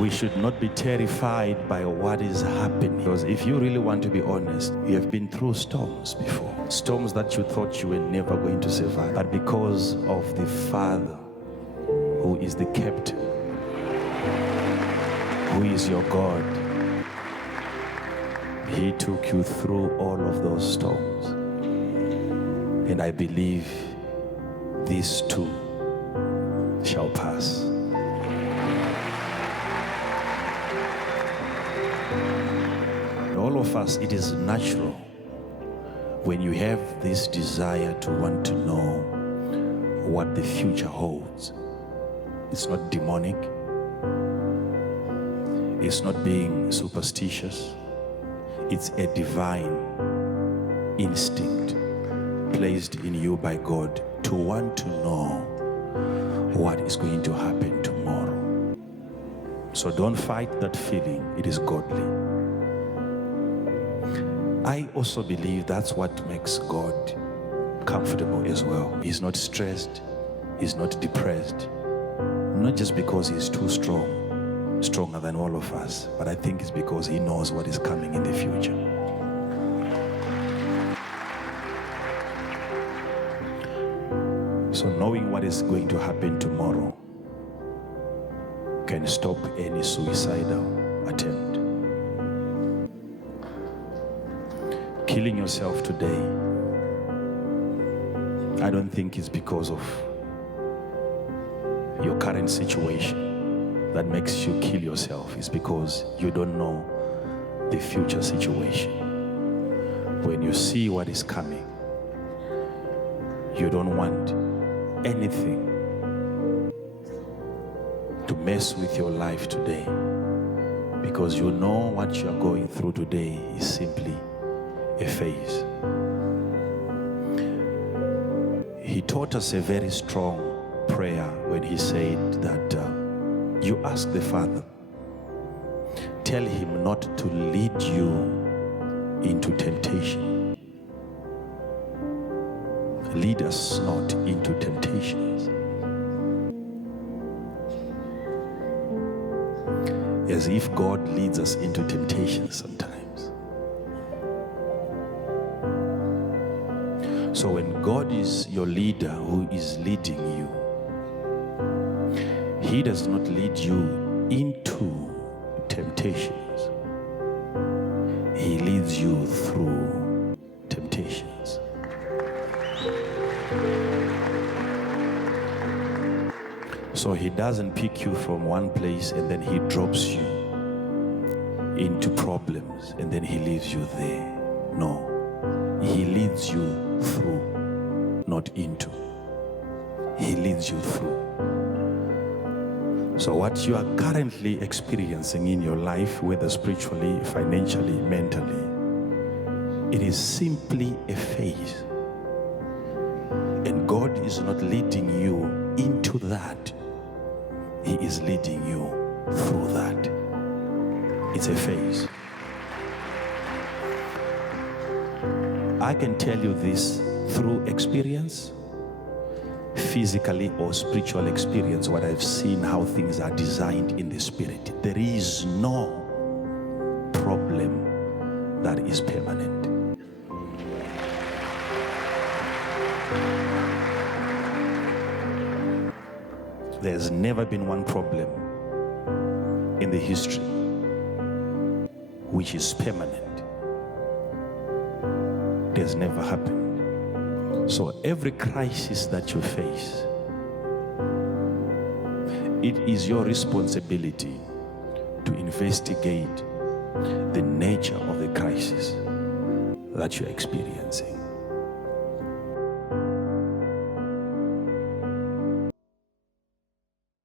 We should not be terrified by what is happening. Because if you really want to be honest, you have been through storms before. Storms that you thought you were never going to survive. But because of the Father, who is the captain, who is your God, He took you through all of those storms. And I believe this too shall pass. All of us, it is natural when you have this desire to want to know what the future holds. It's not demonic. It's not being superstitious. It's a divine instinct placed in you by God to want to know what is going to happen tomorrow. So don't fight that feeling. It is godly. I also believe that's what makes God comfortable as well. He's not stressed. He's not depressed. Not just because he's too strong, stronger than all of us, but I think it's because he knows what is coming in the future. So knowing what is going to happen tomorrow can stop any suicidal attempt. Killing yourself today, I don't think it's because of your current situation that makes you kill yourself. It's because you don't know the future situation. When you see what is coming, you don't want anything to mess with your life today, because you know what you are going through today is simply a phase. He taught us a very strong prayer when he said that you ask the Father, tell him not to lead you into temptation. Lead us not into temptations. As if God leads us into temptation sometimes. So when God is your leader who is leading you, He does not lead you into temptations. He leads you through temptations. So He doesn't pick you from one place and then He drops you into problems and then He leaves you there. No. He leads you through, not into. He leads you through. So what you are currently experiencing in your life, whether spiritually, financially, mentally, it is simply a phase. And God is not leading you into that. He is leading you through that. It's a phase. I can tell you this through experience, physically or spiritual experience, what I've seen, how things are designed in the spirit. There is no problem that is permanent. There's never been one problem in the history which is permanent. It has never happened. So every crisis that you face, it is your responsibility to investigate the nature of the crisis that you're experiencing.